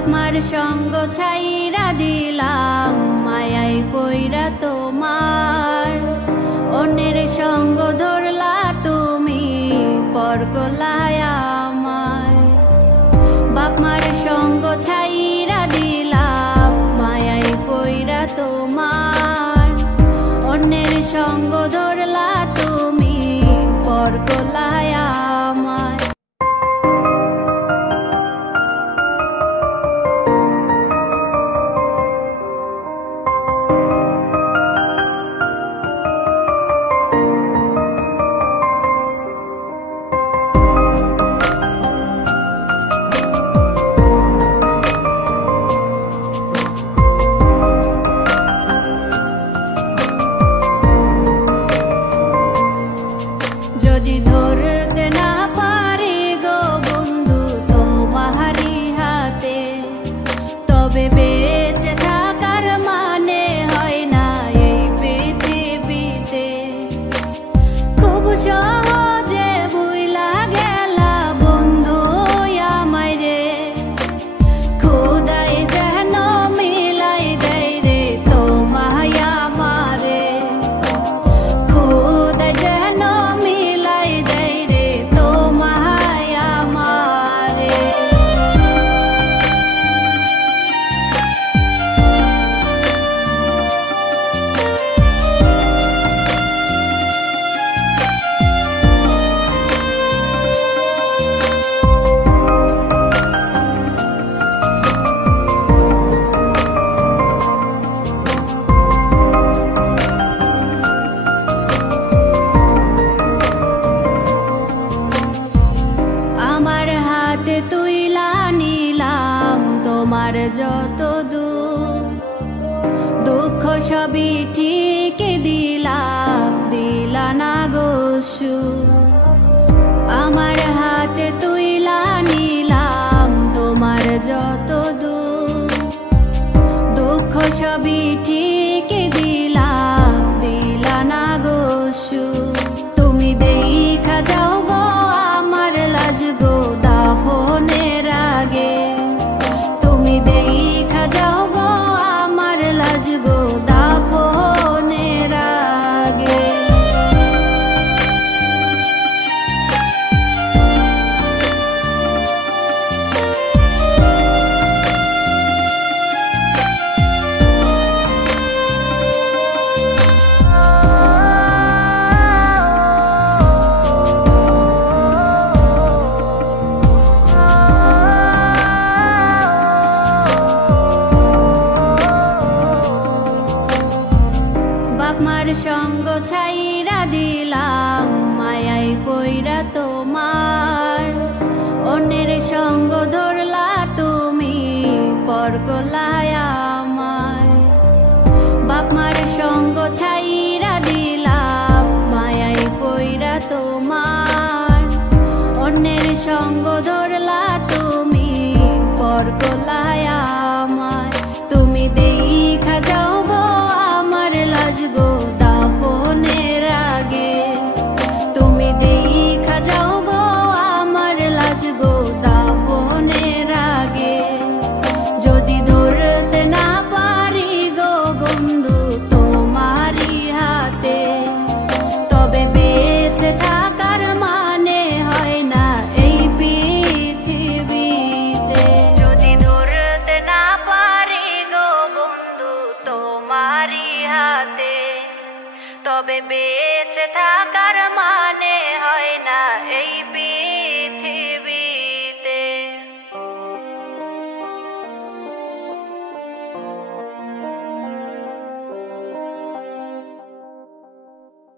বাপ মার সঙ্গ ছাইরা দিলাম মায়াই পইরা তোমার। অন্যের সঙ্গ ধরলা তুমি পর করলাই আমায়। বাপ মার সঙ্গ ছাইরা দিলাম মায়াই পইরা তোমার। অন্যের সঙ্গ ধরলা তুমি পর করলাই আমায়। যদি ধরতে না পারি গো বন্ধু তোমারি হাতে, তবে বেঁচে থাকার মানে হয় না এই পৃথিবীতে। খুব সহজে ভুইলা গেলা বন্ধু আমায় রে, খোদাই যেন মিলাই দেয় রে তোমায় আমারে। খোদাই যেন মিলাই দেয় রে তোমায় আমারে। আমার হাতে তুইলা নিলাম তোমার যত দুঃখ সবই ঠিক দিলাম, দিলা না গো সুখ। আমার হাতে তুইলা নিলাম তোমার যত দুঃখ সবই ঠিক দিলাম, দিলা না গো সুখ। তুমি দেখা যাও গো আমার লাজ গো দাফনের আগে, তুমি দেখা যাও গো আমার লাজ গো দাফনের আগে। বাপ মার সঙ্গ ছাইরা দিলাম মায়াই পইরা তোমার। অন্যের সঙ্গ ধরলা তুমি পর করলাই আমায়। বাপ মার সঙ্গ ছাইরা দিলাম মায়াই পইরা তোমার। অন্যের সঙ্গ ধরলা তুমি পর করলাই আমায়। তুমি দেখা যাও গো আমার লাজ গো দাফনের আগে, তুমি দেখা যাও গো আমার লাজ গো দাফনের আগে। যদি ধরতে না পারি গো বন্ধু তোমারি হাতে, তবে বেঁচে থাকার মানে হয় না এই পৃথিবীতে। যদি ধরতে না পারি গো বন্ধু তোমারি হাতে, তবে বেঁচে থাক